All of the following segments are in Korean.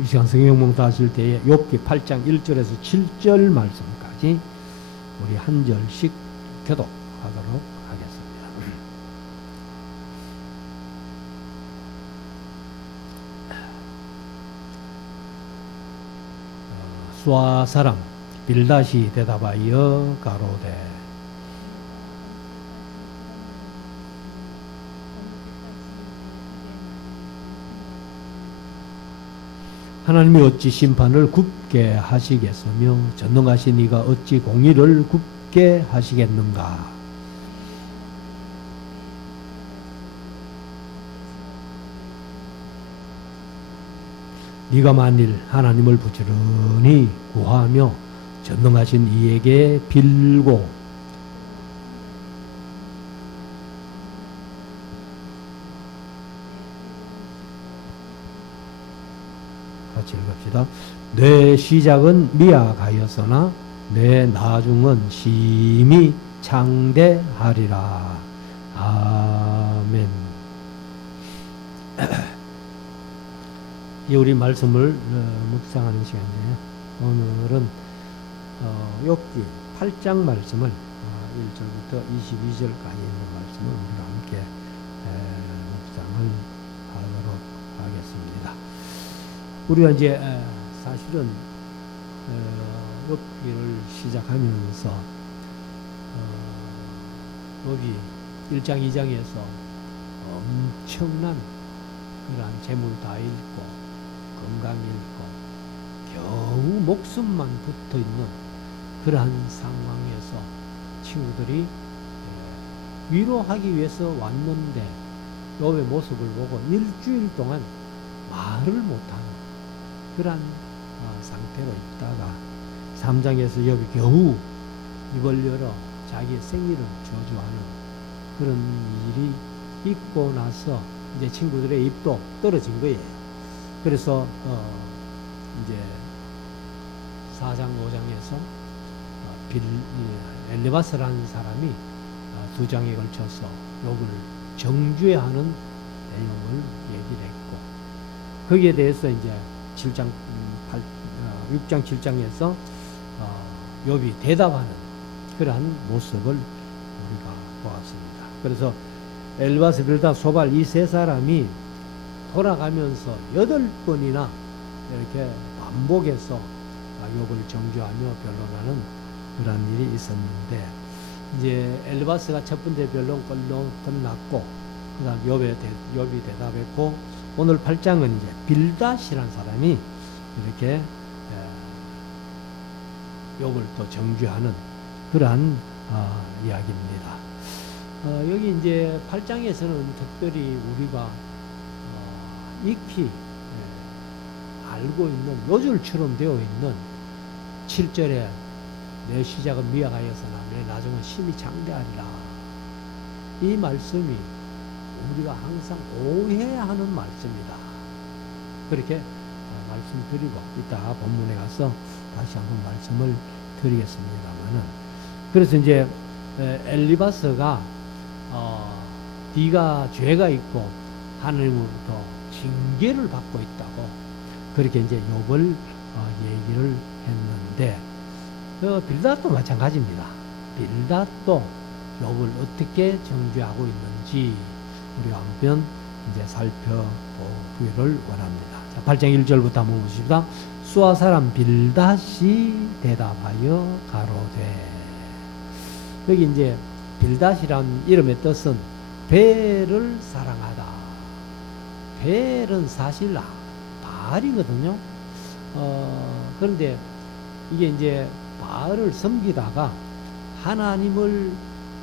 이 시간 성경 봉독 하실 때에 욥기 8장 1절에서 7절 말씀까지 우리 한 절씩 교독하도록 하겠습니다. 수아 사람 빌닷이 대답하여 가로되 하나님이 어찌 심판을 굽게 하시겠으며 전능하신 이가 어찌 공의를 굽게 하시겠는가. 네가 만일 하나님을 부지런히 구하며 전능하신 이에게 빌고 같이 읽읍시다. 내 시작은 미약하였으나 내 나중은 심히 창대하리라. 아멘. 이 우리 말씀을 묵상하는 시간이에요. 오늘은 욥기 8장 말씀을 1절부터 22절까지 있는 말씀을 우리가 함께 묵상을 하도록 하겠습니다. 우리가 이제 사실은 욥기를 시작하면서 욥이 1장 2장에서 엄청난 그러한 재물 다 잃고 건강 잃고 겨우 목숨만 붙어 있는 그러한 상황에서 친구들이 위로하기 위해서 왔는데 욥의 모습을 보고 일주일 동안 말을 못하는 그러한 상태로 있다가 3장에서 욥이 겨우 입을 열어 자기의 생일을 저주하는 그런 일이 있고 나서 이제 친구들의 입도 떨어진 거예요. 그래서 이제 4장 5장에서 엘리바스라는 사람이 2장에 걸쳐서 욥을 정죄하는 내용을 얘기를 했고, 거기에 대해서 이제 6장 7장에서 욥이 대답하는 그러한 모습을 우리가 보았습니다. 그래서 엘리바스, 빌닷, 소발 이 세 사람이 돌아가면서 8번이나 이렇게 반복해서 욥을 정죄하며 변론하는 그런 일이 있었는데, 이제 엘리바스가 첫 번째 변론 끝났고, 그 다음 욥이 대답했고, 오늘 8장은 이제 빌닷이라는 사람이 이렇게 욥을 또 정죄하는 그러한 이야기입니다. 여기 이제 8장에서는 특별히 우리가 익히 알고 있는 요절처럼 되어 있는 7절에 내 시작은 미약하였으나 내 나중은 심히 장대하리라. 이 말씀이 우리가 항상 오해하는 말씀이다. 그렇게 말씀드리고 이따 본문에 가서 다시 한번 말씀을 드리겠습니다만은, 그래서 이제 엘리바스가 네가 죄가 있고 하나님으로부터 징계를 받고 있다고 그렇게 이제 욥을 얘기를 했는데, 빌닷도 마찬가지입니다. 빌닷도 욥을 어떻게 정죄하고 있는지 우리가 한번 이제 살펴보기를 원합니다. 자, 8장 1절부터 한번 보십시다. 수아 사람 빌닷이 대답하여 가로되. 여기 이제 빌닷이란 이름의 뜻은 벨을 사랑하다. 벨은 사실 바알이거든요. 그런데 이게 이제 바알을 섬기다가 하나님을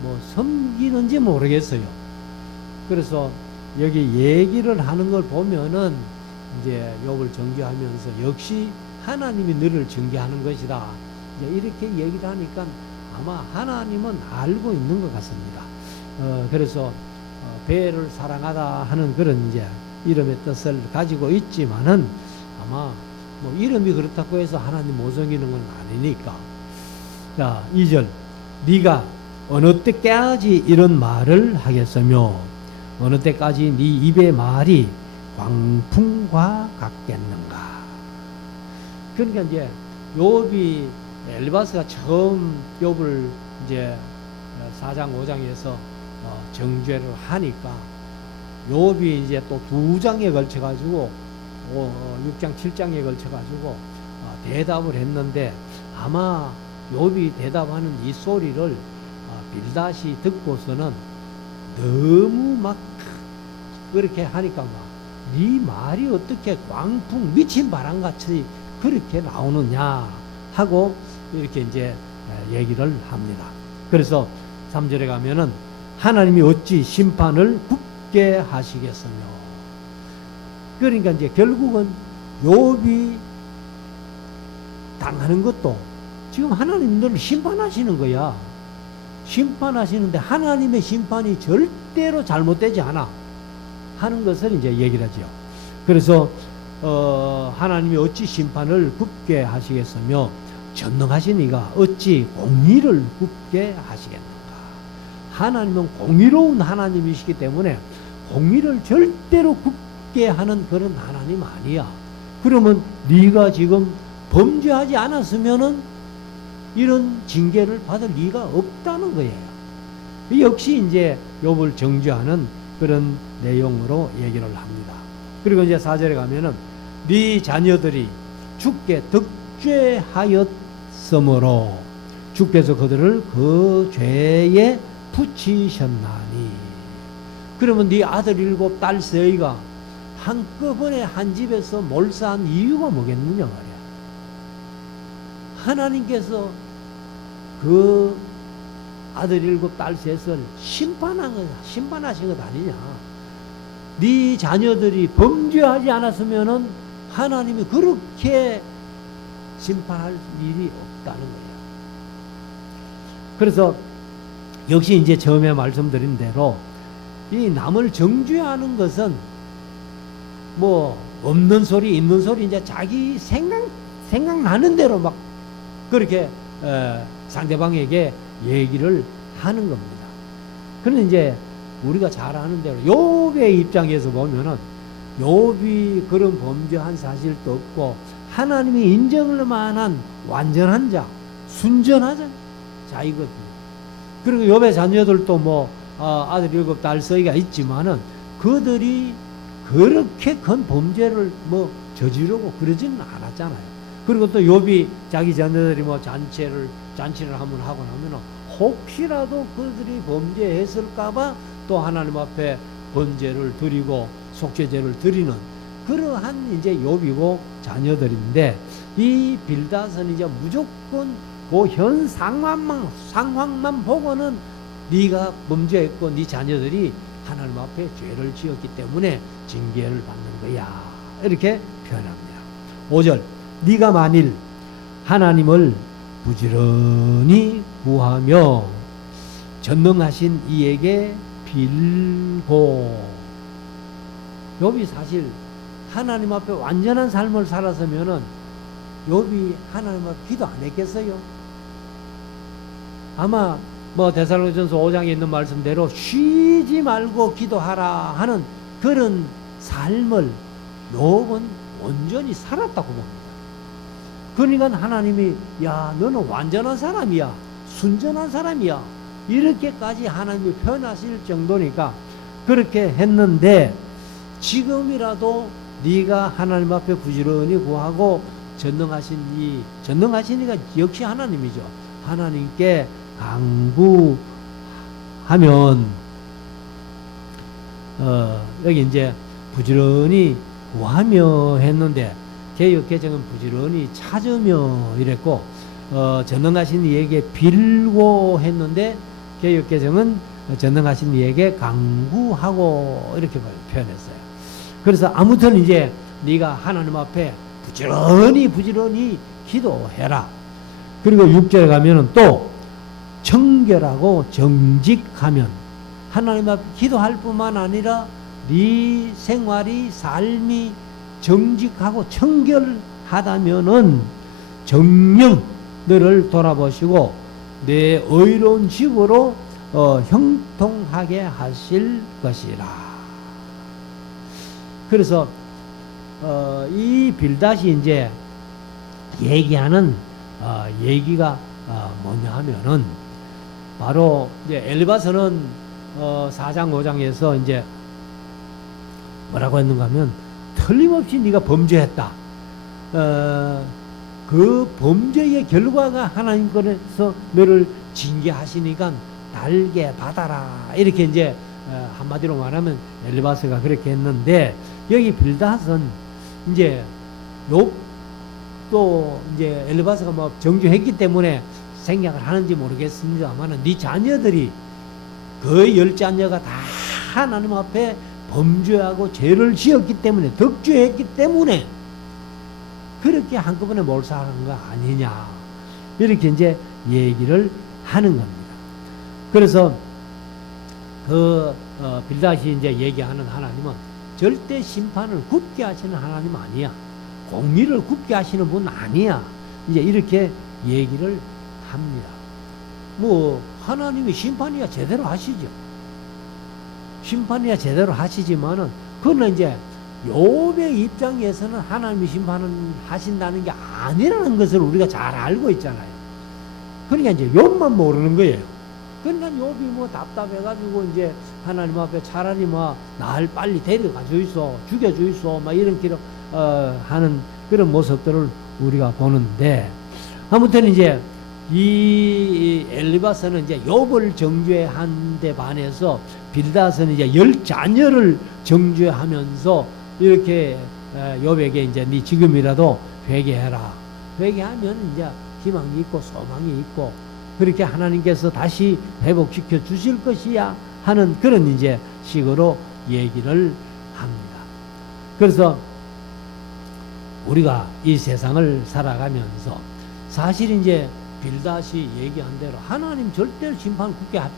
뭐 섬기는지 모르겠어요. 그래서 여기 얘기를 하는 걸 보면은 이제 욥을 정죄하면서 역시 하나님이 너를 정죄하는 것이다. 이제 이렇게 얘기를 하니까 아마 하나님은 알고 있는 것 같습니다. 그래서 벨을 사랑하다 하는 그런 이제 이름의 뜻을 가지고 있지만은 아마 뭐 이름이 그렇다고 해서 하나님 못 섬기는 건 아니니까. 자, 2절. 네가 어느 때까지 이런 말을 하겠으며 어느 때까지 네 입의 말이 광풍과 같겠는가. 그러니까 이제 욥이 엘리바스가 처음 욥을 이제 4장 5장에서 정죄를 하니까 욥이 이제 또 2장에 걸쳐 가지고 6장 7장에 걸쳐 가지고 대답을 했는데, 아마 욥이 대답하는 이 소리를 빌닷이 듣고서는 너무 막 그렇게 하니까 막 네 말이 어떻게 광풍 미친 바람같이 그렇게 나오느냐 하고 이렇게 이제 얘기를 합니다. 그래서 3절에 가면은 하나님이 어찌 심판을 굽게 하시겠으며, 그러니까 이제 결국은 욥이 당하는 것도 지금 하나님 너를 심판하시는 거야. 심판하시는데 하나님의 심판이 절대로 잘못되지 않아 하는 것을 이제 얘기를 하죠. 그래서 하나님이 어찌 심판을 굽게 하시겠으며 전능하신 이가 어찌 공의를 굽게 하시겠는가. 하나님은 공의로운 하나님이시기 때문에 공의를 절대로 굽게 하는 그런 하나님 아니야. 그러면 네가 지금 범죄하지 않았으면은 이런 징계를 받을 리가 없다는 거예요. 역시 이제 욥을 정죄하는 그런 내용으로 얘기를 합니다. 그리고 이제 4절에 가면은 네 자녀들이 주께 득죄하였으므로 주께서 그들을 그 죄에 붙이셨나니. 그러면 네 아들 7, 딸 3가 한꺼번에 한 집에서 몰사한 이유가 뭐겠느냐 말이야. 하나님께서 그 아들 7, 딸 3을 심판하신 것 아니냐. 네 자녀들이 범죄하지 않았으면은 하나님이 그렇게 심판할 일이 없다는 거예요. 그래서 역시 이제 처음에 말씀드린 대로 이 남을 정죄하는 것은 뭐 없는 소리 있는 소리 이제 자기 생각나는 대로 막 그렇게 상대방에게 얘기를 하는 겁니다. 그런데 이제 우리가 잘 아는 대로 욥의 입장에서 보면은 욥이 그런 범죄한 사실도 없고 하나님이 인정할 만한 완전한 자, 순전하자 자이거든요. 그리고 욥의 자녀들도 뭐 아들 7, 딸 3가 있지만은 그들이 그렇게 큰 범죄를 뭐 저지르고 그러지는 않았잖아요. 그리고 또 욥이 자기 자녀들이 뭐 잔치를 한번 하고 나면은 혹시라도 그들이 범죄했을까봐 또 하나님 앞에 번제를 드리고 속죄제를 드리는 그러한 이제 욥이고 자녀들인데, 이 빌닷은 이제 무조건 그 현 상황만 보고는 네가 범죄했고 네 자녀들이 하나님 앞에 죄를 지었기 때문에 징계를 받는 거야, 이렇게 표현합니다. 5절 네가 만일 하나님을 부지런히 구하며 전능하신 이에게 빌고. 욥이 사실 하나님 앞에 완전한 삶을 살았으면은 욥이 하나님 앞에 기도 안 했겠어요? 아마 뭐 데살로니가전서 5장에 있는 말씀대로 쉬지 말고 기도하라 하는 그런 삶을 욥은 온전히 살았다고 봅니다. 그러니까 하나님이 야 너는 완전한 사람이야, 순전한 사람이야, 이렇게까지 하나님이 표현하실 정도니까 그렇게 했는데, 지금이라도 네가 하나님 앞에 부지런히 구하고 전능하신 이가 역시 하나님이죠. 하나님께 강구하면 여기 이제 부지런히 구하며 했는데 개역개정은 부지런히 찾으며 이랬고, 전능하신 이에게 빌고 했는데 개역개정은 전능하신 이에게 강구하고 이렇게 표현했어요. 그래서 아무튼 이제 네가 하나님 앞에 부지런히 기도해라. 그리고 6절에 가면은 또 청결하고 정직하면, 하나님 앞에 기도할 뿐만 아니라 네 생활이 삶이 정직하고 청결하다면은 정녕 너를 돌아보시고 내 의로운 집으로 형통하게 하실 것이라. 그래서 이 빌닷이 이제 얘기하는 얘기가 뭐냐 하면은 바로 이제 엘리바서는 4장 5장에서 이제 뭐라고 했는가 하면 틀림없이 네가 범죄했다. 그 범죄의 결과가 하나님께서 너를 징계하시니까 달게 받아라. 이렇게 이제 한마디로 말하면 엘리바스가 그렇게 했는데, 여기 빌닷은 이제 욥도 이제 엘리바스가 뭐 정죄했기 때문에 생각을 하는지 모르겠습니다만은 네 자녀들이 그 10자녀가 다 하나님 앞에 범죄하고 죄를 지었기 때문에, 덕죄했기 때문에 그렇게 한꺼번에 몰살한 거 아니냐, 이렇게 이제 얘기를 하는 겁니다. 그래서 빌닷이 이제 얘기하는 하나님은 절대 심판을 굽게 하시는 하나님 아니야, 공의를 굽게 하시는 분 아니야, 이제 이렇게 얘기를 합니다. 뭐 하나님이 심판이야 제대로 하시죠. 심판이야 제대로 하시지만은 그거는 이제 욥의 입장에서는 하나님이 심판을 하신다는 게 아니라는 것을 우리가 잘 알고 있잖아요. 그러니까 이제 욥만 모르는 거예요. 그러니까 욥이 뭐 답답해가지고 이제 하나님 앞에 차라리 뭐 날 빨리 데려가 주이소, 죽여 주이소, 막 이런 기록 하는 그런 모습들을 우리가 보는데, 아무튼 이제 이 엘리바스는 이제 욥을 정죄한 데 반해서 빌닷은 이제 10자녀를 정죄하면서 이렇게 욥에게 이제 네 지금이라도 회개해라. 회개하면 이제 희망이 있고 소망이 있고 그렇게 하나님께서 다시 회복시켜 주실 것이야 하는 그런 이제 식으로 얘기를 합니다. 그래서 우리가 이 세상을 살아가면서 사실 이제 빌닷이 얘기한 대로 하나님 절대로 심판 굳게 안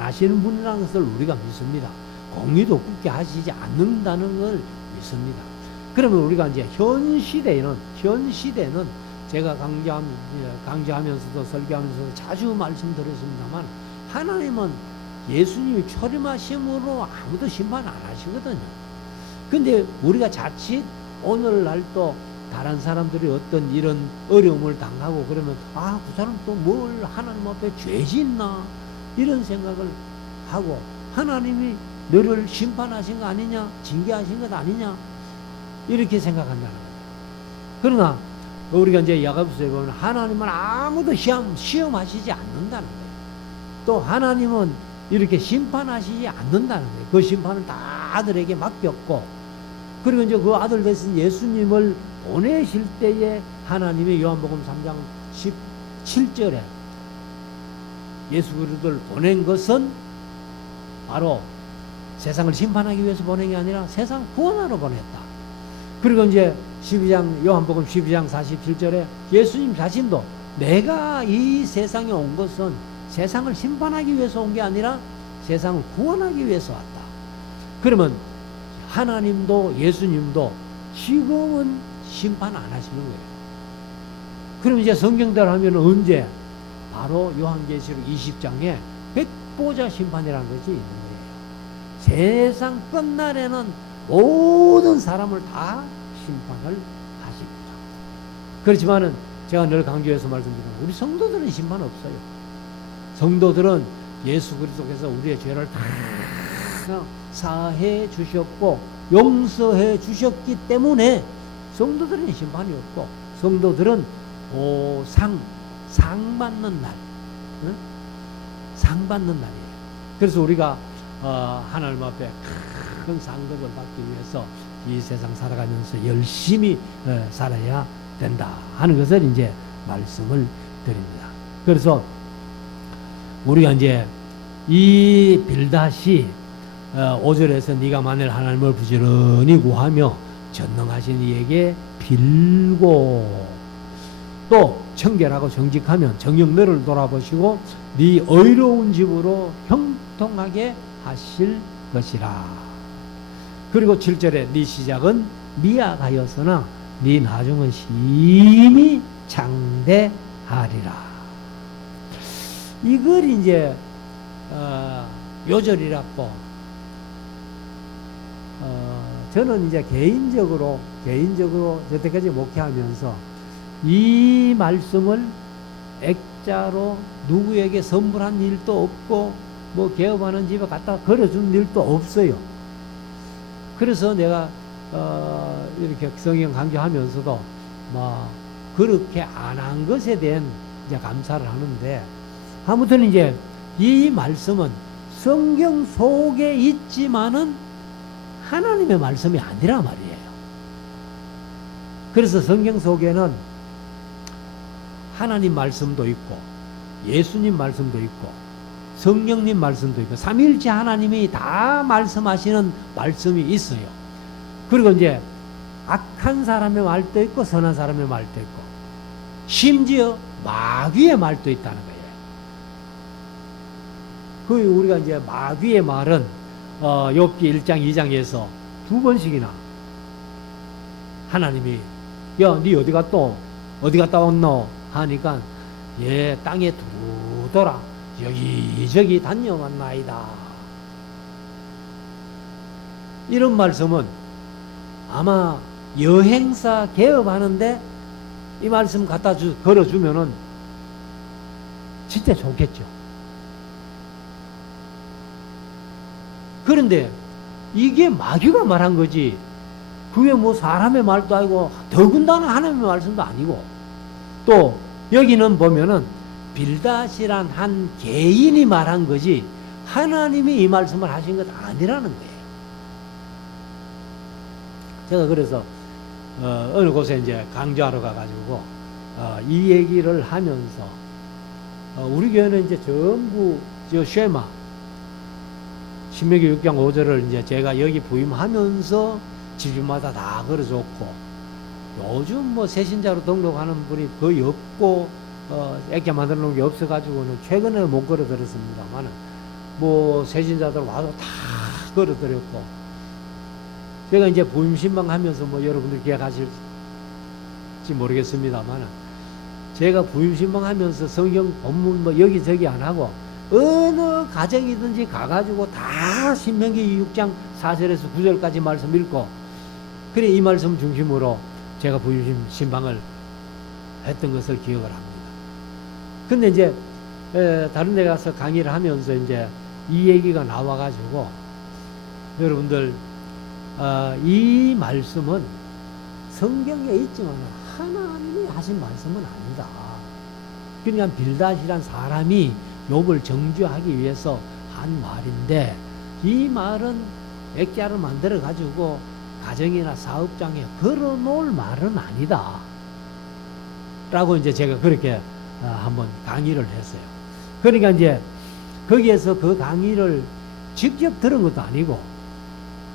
하시는 분이라는 것을 우리가 믿습니다. 공의도 굳게 하시지 않는다는 걸 믿습니다. 그러면 우리가 이제 현 시대는 제가 강조하면서도 설교하면서도 자주 말씀드렸습니다만, 하나님은 예수님이 초림하심으로 아무도 심판 안 하시거든요. 근데 우리가 자칫 오늘날 또 다른 사람들이 어떤 이런 어려움을 당하고 그러면 그 사람 또 뭘 하나님 앞에 죄 짓나 이런 생각을 하고, 하나님이 너를 심판하신 거 아니냐, 징계하신 것 아니냐, 이렇게 생각한다는 거예요. 그러나 우리가 이제 야고보서에 보면 하나님은 아무도 시험하시지 않는다는 거예요. 또 하나님은 이렇게 심판하시지 않는다는 거예요. 그 심판은 다 아들에게 맡겼고, 그리고 이제 그 아들 되신 예수님을 보내실 때에 하나님의 요한복음 3장 17절에 예수 그리스도를 보낸 것은 바로 세상을 심판하기 위해서 보낸 게 아니라 세상 구원하러 보냈다. 그리고 이제 요한복음 12장 47절에 예수님 자신도 내가 이 세상에 온 것은 세상을 심판하기 위해서 온 게 아니라 세상을 구원하기 위해서 왔다. 그러면 하나님도 예수님도 지금은 심판 안 하시는 거예요. 그럼 이제 성경대로 하면 언제? 바로 요한계시록 20장에 백보자 심판이라는 것이 있는 거예요. 세상 끝날에는 모든 사람을 다 심판을 하십니다. 그렇지만은 제가 늘 강조해서 말씀드리는 우리 성도들은 심판 없어요. 성도들은 예수 그리스도께서 우리의 죄를 다 사해 주셨고 용서해 주셨기 때문에 성도들은 심판이 없고, 성도들은 상 받는 날, 상 받는 날이에요. 그래서 우리가 하나님 앞에 큰 상급을 받기 위해서 이 세상 살아가면서 열심히 살아야 된다 하는 것을 이제 말씀을 드립니다. 그래서 우리가 이제 이 빌닷이 5절에서 네가 만일 하나님을 부지런히 구하며 전능하신 이에게 빌고 또 청결하고 정직하면 정녕 너를 돌아보시고 네 의로운 집으로 형통하게 하실 것이라. 그리고 7절에 네 시작은 미약하였으나 네 나중은 심히 장대하리라. 이걸 이제 요절이라고 저는 이제 개인적으로 여태까지 목회하면서 이 말씀을 액자로 누구에게 선물한 일도 없고 뭐 개업하는 집에 갖다 걸어준 일도 없어요. 그래서 내가 이렇게 성경 강조하면서도 뭐 그렇게 안 한 것에 대한 이제 감사를 하는데, 아무튼 이제 이 말씀은 성경 속에 있지만은 하나님의 말씀이 아니라 말이에요. 그래서 성경 속에는 하나님 말씀도 있고 예수님 말씀도 있고 성령님 말씀도 있고 삼위일체 하나님이 다 말씀하시는 말씀이 있어요. 그리고 이제 악한 사람의 말도 있고 선한 사람의 말도 있고 심지어 마귀의 말도 있다는 거예요. 그 우리가 이제 마귀의 말은 욥기 1장 2장에서 두 번씩이나 하나님이 야, 니 어디 갔다 왔노? 하니까 예, 땅에 두더라 여기저기 다녀왔나이다. 이런 말씀은 아마 여행사 개업하는데 이 말씀 갖다 걸어주면은 진짜 좋겠죠. 그런데 이게 마귀가 말한 거지, 그게 뭐 사람의 말도 아니고 더군다나 하나님의 말씀도 아니고, 또 여기는 보면은 빌닷이란 한 개인이 말한 거지 하나님이 이 말씀을 하신 것 아니라는 거예요. 제가 그래서 어느 곳에 이제 강좌하러 가가지고 이 얘기를 하면서 우리 교회는 이제 전부 저 쉐마 신명기 6장 5절을 이제 제가 여기 부임하면서 집집마다 다 걸어줬고, 요즘 뭐 새신자로 등록하는 분이 거의 없고 액자 만들어 놓은 게 없어가지고는 최근에 못 걸어드렸습니다만 뭐 새신자들 와서 다 걸어드렸고, 제가 이제 부임 신방하면서 뭐 여러분들 기억하실지 모르겠습니다만 제가 부임 신방하면서 성경 본문 뭐 여기저기 안 하고 어느 가정이든지 가가지고 다 신명기 6장 4절에서 9절까지 말씀 읽고, 그래 이 말씀 중심으로 제가 부임 신방을 했던 것을 기억을 합니다. 근데 이제 다른 데 가서 강의를 하면서 이제 이 얘기가 나와가지고 여러분들 이 말씀은 성경에 있지만 하나님이 하신 말씀은 아니다. 그러니까 빌닷이란 사람이 욥을 정죄하기 위해서 한 말인데, 이 말은 액자를 만들어 가지고 가정이나 사업장에 걸어놓을 말은 아니다 라고 이제 제가 그렇게 한번 강의를 했어요. 그러니까 이제 거기에서 그 강의를 직접 들은 것도 아니고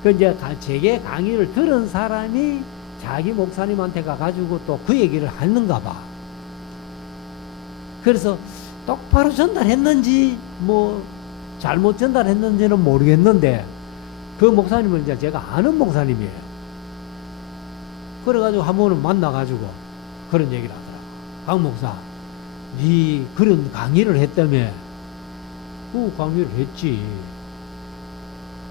그 이제 제게 강의를 들은 사람이 자기 목사님한테 가가지고 또 그 얘기를 하는가 봐. 그래서 똑바로 전달했는지 뭐 잘못 전달했는지는 모르겠는데 그 목사님은 이제 제가 아는 목사님이에요. 그래가지고 한 번은 만나가지고 그런 얘기를 하더라고. 강 목사, 니 그런 강의를 했다며? 강의를 했지.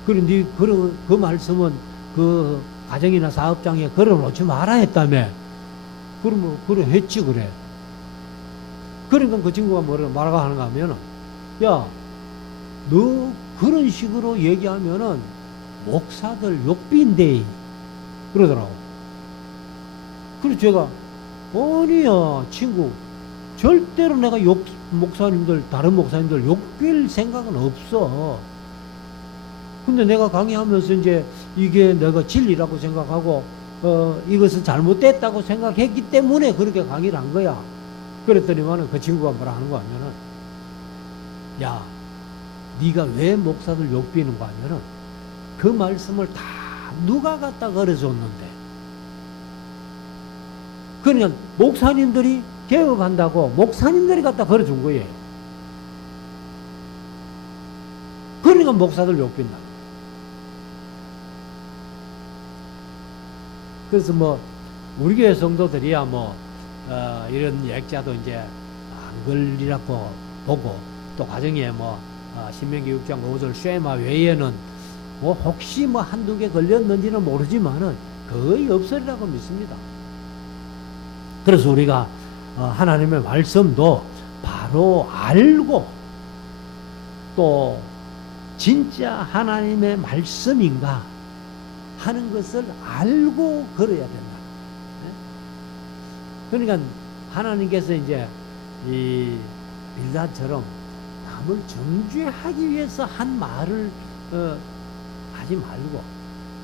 그래, 니 그 말씀은 그 가정이나 사업장에 걸어놓지 마라 했다며? 그러면 그래 했지 그래. 그러니까 그 친구가 뭐라고 하는가 하면은, 야, 너 그런 식으로 얘기하면은 목사들 욕비인데 그러더라고. 그래서 제가 아니야 친구, 절대로 내가 다른 목사님들 욕빌 생각은 없어. 근데 내가 강의하면서 이제 이게 내가 진리라고 생각하고 이것은 잘못됐다고 생각했기 때문에 그렇게 강의를 한 거야. 그랬더니만은 그 친구가 뭐라 하는 거 하면은, 야, 네가 왜 목사들 욕비는가 하면은 그 말씀을 다 누가 갖다 걸어줬는데, 그러니까 목사님들이 개혁한다고 목사님들이 갖다 걸어준 거예요. 그러니까 목사들 욕빈다. 그래서 뭐 우리 교회 성도들이야 뭐 이런 액자도 이제 안 걸리라고 보고, 또 가정에 뭐 신명기 6장 5절 쉐마 외에는 뭐 혹시 뭐 한두 개 걸렸는지는 모르지만은 거의 없으리라고 믿습니다. 그래서 우리가 하나님의 말씀도 바로 알고 또 진짜 하나님의 말씀인가 하는 것을 알고 걸어야 된다. 그러니까 하나님께서 이제 이 빌닷처럼 남을 정죄하기 위해서 한 말을 하지 말고,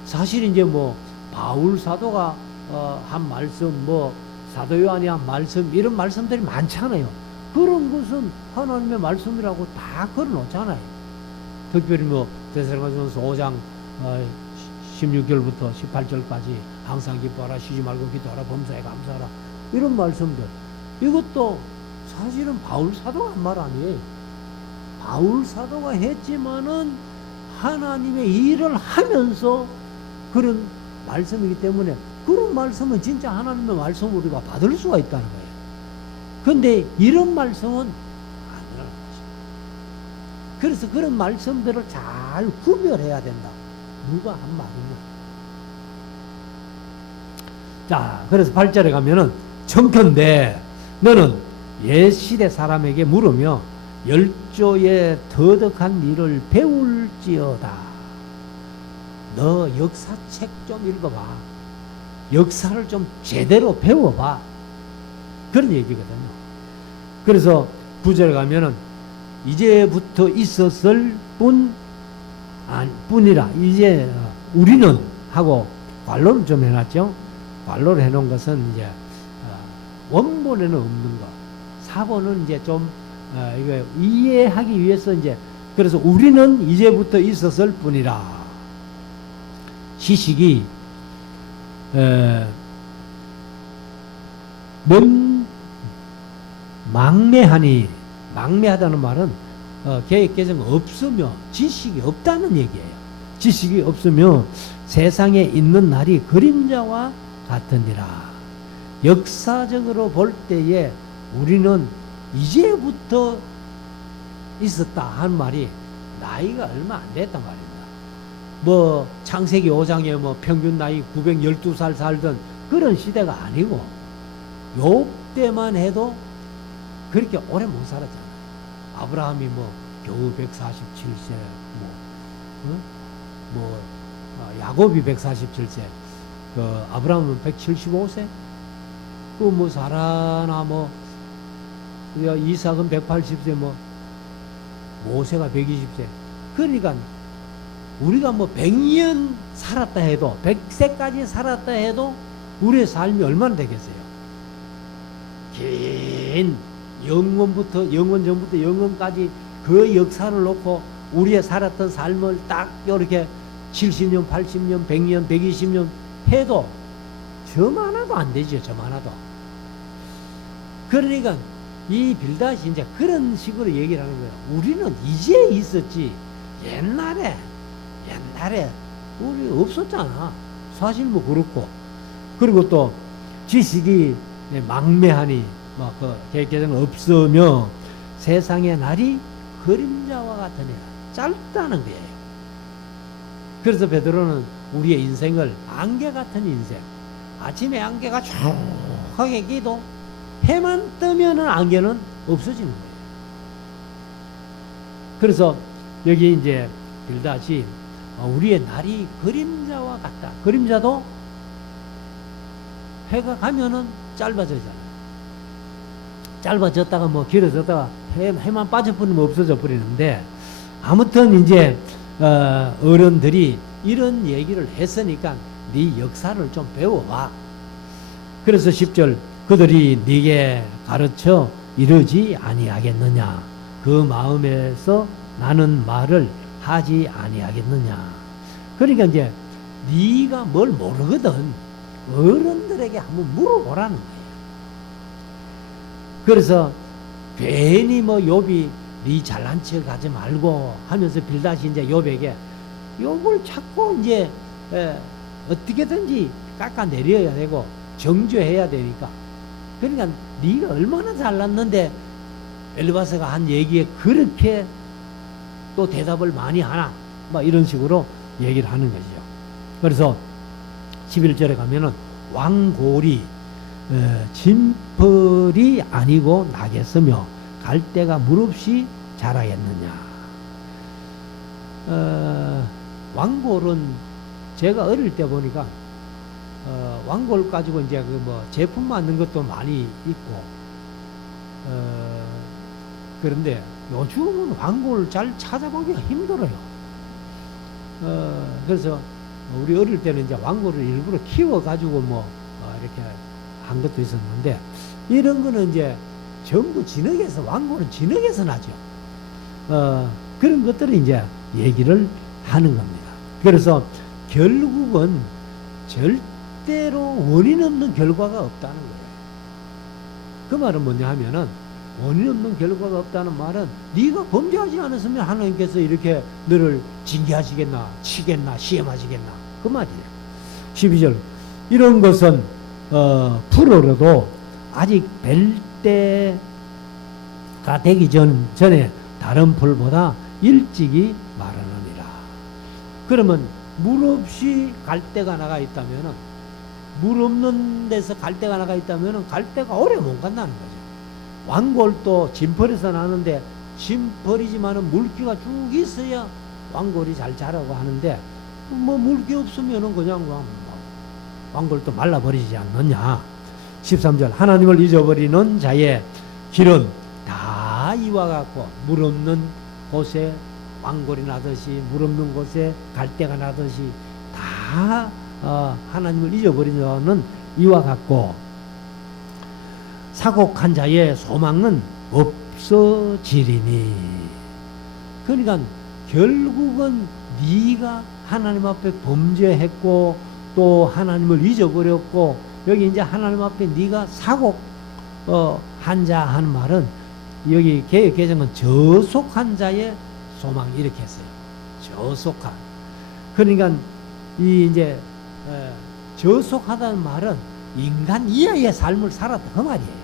사실 이제 뭐 바울 사도가 한 말씀, 뭐 사도 요한이 한 말씀, 이런 말씀들이 많잖아요. 그런 것은 하나님의 말씀이라고 다 걸어놓잖아요. 특별히 뭐 데살로니가전서 5장 16절부터 18절까지 항상 기뻐하라, 쉬지 말고 기도하라, 범사에 감사하라, 이런 말씀들, 이것도 사실은 바울 사도가 한 말 아니에요. 바울 사도가 했지만은 하나님의 일을 하면서 그런 말씀이기 때문에 그런 말씀은 진짜 하나님의 말씀을 우리가 받을 수가 있다는 거예요. 그런데 이런 말씀은 아니라는 것입니다. 그래서 그런 말씀들을 잘 구별해야 된다. 누가 한 말이냐. 자, 그래서 8절에 가면은 청컨대 너는 옛 시대 사람에게 물으며 열조의 터득한 일을 배울지어다. 너 역사책 좀 읽어봐. 역사를 좀 제대로 배워봐. 그런 얘기거든요. 그래서 9절에 가면은 이제부터 있었을 뿐이라, 이제 우리는 하고 관로를 좀 해놨죠. 관로를 해놓은 것은 이제 원본에는 없는 것, 사본은 이제 좀 이거 이해하기 위해서 이제, 그래서 우리는 이제부터 있었을 뿐이라. 시식이 망매하니, 망매하다는 말은 계획개정 없으며 지식이 없다는 얘기예요. 지식이 없으며 세상에 있는 날이 그림자와 같으니라. 역사적으로 볼 때에 우리는 이제부터 있었다 한 말이 나이가 얼마 안 됐단 말입니다. 뭐 창세기 5장에 뭐 평균 나이 912살 살던 그런 시대가 아니고, 요 때만 해도 그렇게 오래 못 살았잖아요. 아브라함이 뭐 겨우 147세, 야곱이 147세, 아브라함은 175세, 그 뭐 사라나 뭐 이삭은 180세, 뭐 모세가 120세. 그러니까 우리가 뭐 100년 살았다 해도, 100세까지 살았다 해도 우리의 삶이 얼마나 되겠어요? 긴 영원 전부터 영원까지 그 역사를 놓고 우리의 살았던 삶을 딱 이렇게 70년, 80년, 100년, 120년 해도 저 많아도 안 되죠. 저 많아도. 그러니까 이 빌닷이 이제 그런 식으로 얘기를 하는 거예요. 우리는 이제 있었지 옛날에 우리 없었잖아. 사실 뭐 그렇고. 그리고 또 지식이 망매하니, 그 계획개정은 없으며 세상의 날이 그림자와 같으니 짧다는 거예요. 그래서 베드로는 우리의 인생을 안개 같은 인생, 아침에 안개가 촉하게 끼도 해만 뜨면은 안개는 없어지는 거예요. 그래서 여기 이제 빌닷이 우리의 날이 그림자와 같다. 그림자도 해가 가면은 짧아지잖아요. 짧아졌다가 뭐 길어졌다가 해만 빠져버리면 없어져 버리는데, 아무튼 이제 어른들이 이런 얘기를 했으니까 네 역사를 좀 배워봐. 그래서 10절 그들이 네게 가르쳐 이르지 아니하겠느냐. 그 마음에서 나는 말을 하지 아니하겠느냐. 그러니까 이제 네가 뭘 모르거든 어른들에게 한번 물어보라는 거예요. 그래서 괜히 뭐 욥이 네 잘난 척 하지 말고 하면서 빌닷이 이제 욥에게 욥을 자꾸 이제 어떻게든지 깎아내려야 되고 정죄해야 되니까, 그러니까 네가 얼마나 잘났는데 엘리바스가 한 얘기에 그렇게 또 대답을 많이 하나, 막 이런 식으로 얘기를 하는 거죠. 그래서 11절에 가면은 왕골이 진펄이 아니고 나겠으며 갈대가 물없이 자라겠느냐. 왕골은 제가 어릴 때 보니까 왕골 가지고 이제 그 뭐 제품 만든 것도 많이 있고 그런데 요즘은 왕골을 잘 찾아보기가 힘들어요. 그래서 우리 어릴 때는 이제 왕골을 일부러 키워 가지고 뭐 이렇게 한 것도 있었는데, 이런 거는 이제 전부 진흙에서, 왕골은 진흙에서 나죠. 그런 것들을 이제 얘기를 하는 겁니다. 그래서 결국은 절대로 원인 없는 결과가 없다는 거예요. 그 말은 뭐냐 하면은, 원인 없는 결과가 없다는 말은 네가 범죄하지 않았으면 하나님께서 이렇게 너를 징계하시겠나, 치겠나, 시험하시겠나, 그 말이에요. 12절 이런 것은 풀어도 아직 벨 때가 되기 전에 다른 풀보다 일찍이 마르느니라. 그러면 물 없이 갈대가 나가 있다면은, 물 없는 데서 갈대가 나가 있다면은 갈대가 오래 못 간다는 거죠. 왕골도 진펄에서 나는데, 진펄이지만은 물기가 쭉 있어야 왕골이 잘 자라고 하는데, 뭐 물기 없으면은 그냥 왕골도 말라버리지 않느냐. 13절 하나님을 잊어버리는 자의 길은 다 이와 같고, 물 없는 곳에 왕골이 나듯이, 물 없는 곳에 갈대가 나듯이 다 하나님을 잊어버리는 자는 이와 같고, 사곡한 자의 소망은 없어지리니. 그러니까 결국은 네가 하나님 앞에 범죄했고 또 하나님을 잊어버렸고, 여기 이제 하나님 앞에 네가 사곡한 자 하는 말은, 여기 개역 개정은 저속한 자의 소망 이렇게 했어요. 저속한. 그러니까 이 이제 저속하다는 말은 인간 이하의 삶을 살았다 그 말이에요.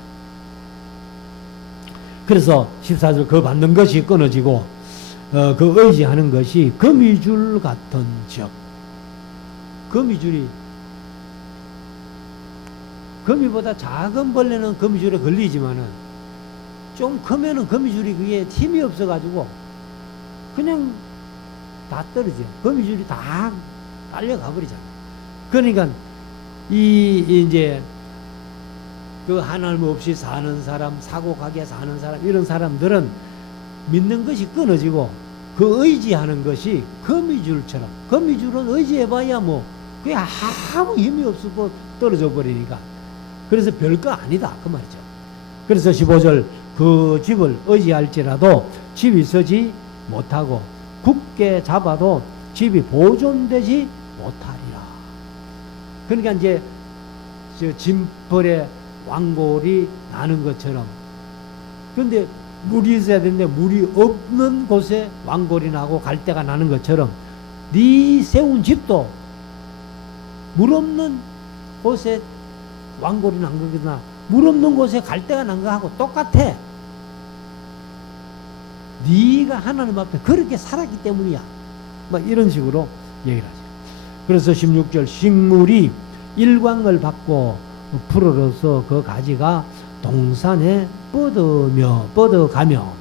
그래서 14절 그 받는 것이 끊어지고 그 의지하는 것이 거미줄 같은 적. 거미줄이, 거미보다 작은 벌레는 거미줄에 걸리지만은 좀 크면은 거미줄이 그게 힘이 없어가지고 그냥 다 떨어져. 거미줄이 다 딸려가 버리잖아. 그러니까 이제 그 하나님 없이 사는 사람, 사고하게 사는 사람, 이런 사람들은 믿는 것이 끊어지고 그 의지하는 것이 거미줄처럼, 거미줄은 의지해봐야 뭐 그게 아무 힘이 없고 떨어져 버리니까, 그래서 별거 아니다 그 말이죠. 그래서 15절 그 집을 의지할지라도 집이 서지 못하고 굳게 잡아도 집이 보존되지 못하리라. 그러니까 이제 저 진펄에 왕골이 나는 것처럼, 그런데 물이 있어야 되는데 물이 없는 곳에 왕골이 나고 갈대가 나는 것처럼, 네 세운 집도 물 없는 곳에 왕골이 난 거구나, 물 없는 곳에 갈대가 난 거하고 똑같아. 네가 하나님 앞에 그렇게 살았기 때문이야. 막 이런 식으로 얘기를 하죠. 그래서 16절 식물이 일광을 받고 풀어서 그 가지가 동산에 뻗어가며,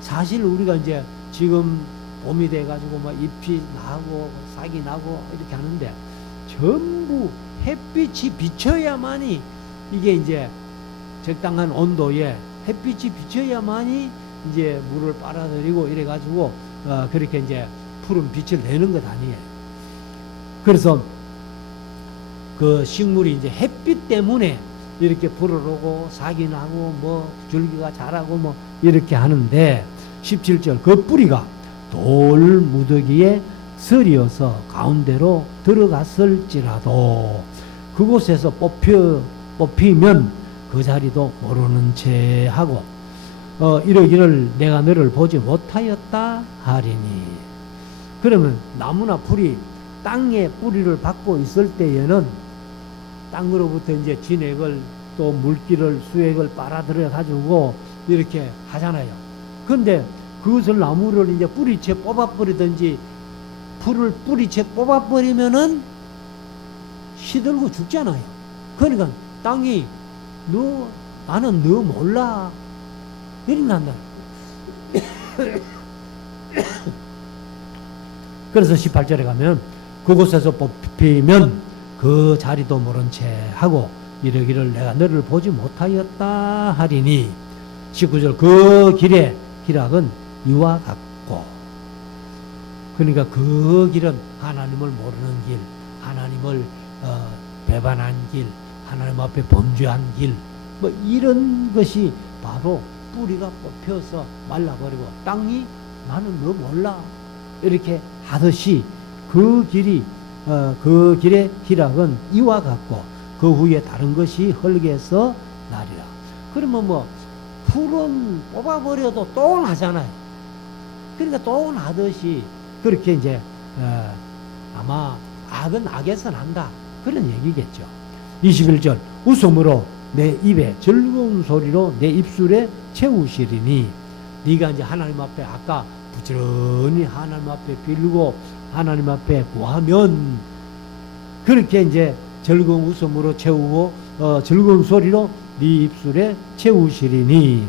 사실 우리가 이제 지금 봄이 돼가지고 막 잎이 나고 싹이 나고 이렇게 하는데, 전부 햇빛이 비쳐야만이, 이게 이제 적당한 온도에 햇빛이 비쳐야만이 이제 물을 빨아들이고 이래가지고 그렇게 이제 푸른 빛을 내는 것 아니에요. 그래서 그 식물이 이제 햇빛 때문에 이렇게 불어오고 싹이 나고 뭐 줄기가 자라고 뭐 이렇게 하는데, 17절 그 뿌리가 돌 무더기에 서리어서 가운데로 들어갔을지라도 그곳에서 뽑히면 그 자리도 모르는 채 하고 이러기를 내가 너를 보지 못하였다 하리니. 그러면 나무나 풀이 땅에 뿌리를 받고 있을 때에는 땅으로부터 이제 진액을 또 물기를 수액을 빨아들여 가지고 이렇게 하잖아요. 그런데 그것을 나무를 이제 뿌리채 뽑아버리든지 풀을 뿌리채 뽑아버리면은 시들고 죽잖아요. 그러니까 땅이 나는 너 몰라. 이리 난다. 그래서 18절에 가면 그곳에서 뽑히면 그 자리도 모른 채 하고 이르기를 내가 너를 보지 못하였다 하리니 19절 그 길의 기락은 이와 같고 그러니까 그 길은 하나님을 모르는 길, 하나님을 배반한 길, 하나님 앞에 범죄한 길, 뭐 이런 것이 바로 뿌리가 뽑혀서 말라버리고 땅이 나는 너 몰라 이렇게 하듯이 그 길이 그 길의 기락은 이와 같고 그 후에 다른 것이 흙에서 나리라. 그러면 뭐 풀은 뽑아버려도 또 나잖아요. 그러니까 또 나듯이 그렇게 이제 아마 악은 악에서 난다 그런 얘기겠죠. 21절 웃음으로 내 입에 즐거운 소리로 내 입술에 채우시리니 네가 이제 하나님 앞에 아까 부지런히 하나님 앞에 빌고 하나님 앞에 구하면 그렇게 이제 즐거운 웃음으로 채우고 즐거운 소리로 네 입술에 채우시리니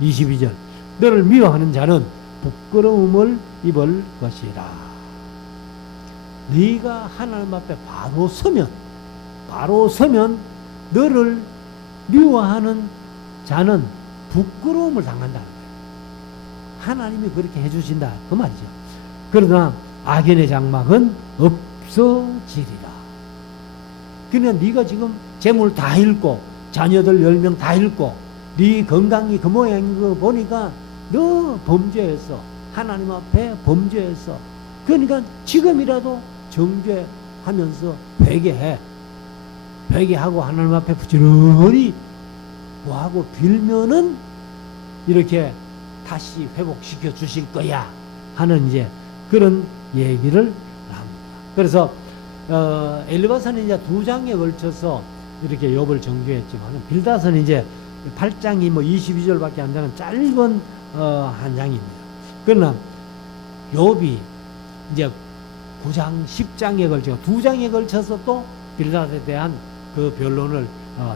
22절 너를 미워하는 자는 부끄러움을 입을 것이라. 네가 하나님 앞에 바로 서면 너를 미워하는 자는 부끄러움을 당한다는 거예요. 하나님이 그렇게 해주신다 그 말이죠. 그러나 악인의 장막은 없어지리라. 그러니까 네가 지금 재물 다 잃고 자녀들 10명 다 잃고 네 건강이 그 모양인 거 보니까 너 범죄했어. 하나님 앞에 범죄했어. 그러니까 지금이라도 정죄하면서 회개하고 하나님 앞에 부지런히 구하고 빌면은 이렇게 다시 회복시켜 주실 거야 하는 이제 그런 얘기를 합니다. 그래서 엘리바사는 이제 2장에 걸쳐서 이렇게 욥을 정죄했지만 빌닷은 이제 8장이 뭐 22절밖에 안 되는 짧은 한 장입니다. 그러나 욥이 이제 9장, 10장에 걸쳐 2장에 걸쳐서 또 빌닷에 대한 그 변론을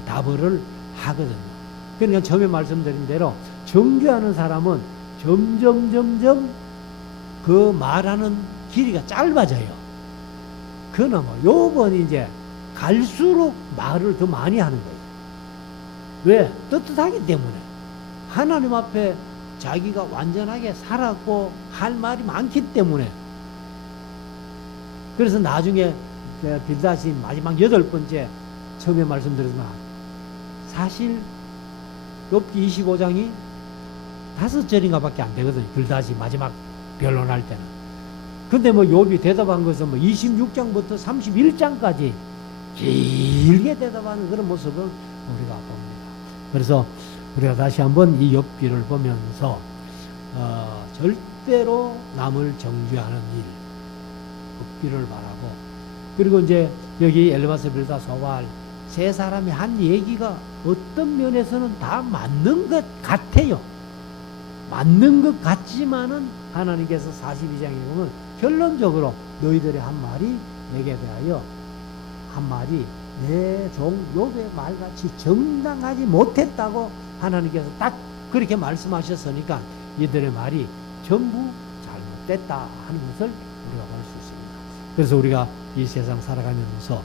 답을 하거든요. 그러니까 처음에 말씀드린 대로 정죄하는 사람은 점점 그 말하는 길이가 짧아져요. 그러나 뭐 욥은 이제 갈수록 말을 더 많이 하는 거예요. 왜? 떳떳하기 때문에 하나님 앞에 자기가 완전하게 살았고 할 말이 많기 때문에. 그래서 나중에 빌닷이 마지막 8번째 처음에 말씀드렸지만 사실 욥기 25장이 5절인가 밖에 안 되거든요. 빌닷이 마지막 변론할 때는. 근데 뭐 욥이 대답한 것은 뭐 26장부터 31장까지 길게 대답하는 그런 모습을 우리가 봅니다. 그래서 우리가 다시 한번 이 욥기를 보면서 절대로 남을 정죄하는 일 없기를 바라고, 그리고 이제 여기 엘리바스 빌닷 소발 세 사람이 한 얘기가 어떤 면에서는 다 맞는 것 같아요. 맞는 것 같지만은 하나님께서 42장에 보면 결론적으로 너희들의 한 말이 내게 대하여 한 말이 내 종 욥의 말같이 정당하지 못했다고 하나님께서 딱 그렇게 말씀하셨으니까 이들의 말이 전부 잘못됐다 하는 것을 우리가 볼 수 있습니다. 그래서 우리가 이 세상 살아가면서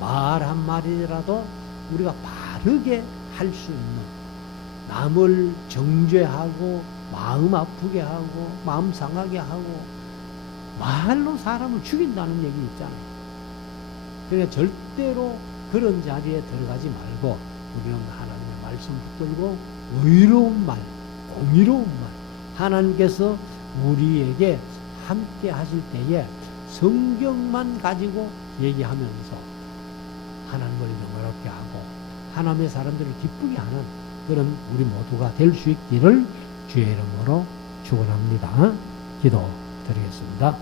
말 한마디라도 우리가 바르게 할 수 있는, 남을 정죄하고 마음 아프게 하고 마음 상하게 하고 말로 사람을 죽인다는 얘기 있잖아요. 그러니까 절대로 그런 자리에 들어가지 말고 우리는 하나님의 말씀 붙들고 의로운 말, 공의로운 말, 하나님께서 우리에게 함께 하실 때에 성경만 가지고 얘기하면서 하나님을 영화롭게 하고 하나님의 사람들을 기쁘게 하는 그런 우리 모두가 될 수 있기를 주의 이름으로 축원합니다. 기도드리겠습니다.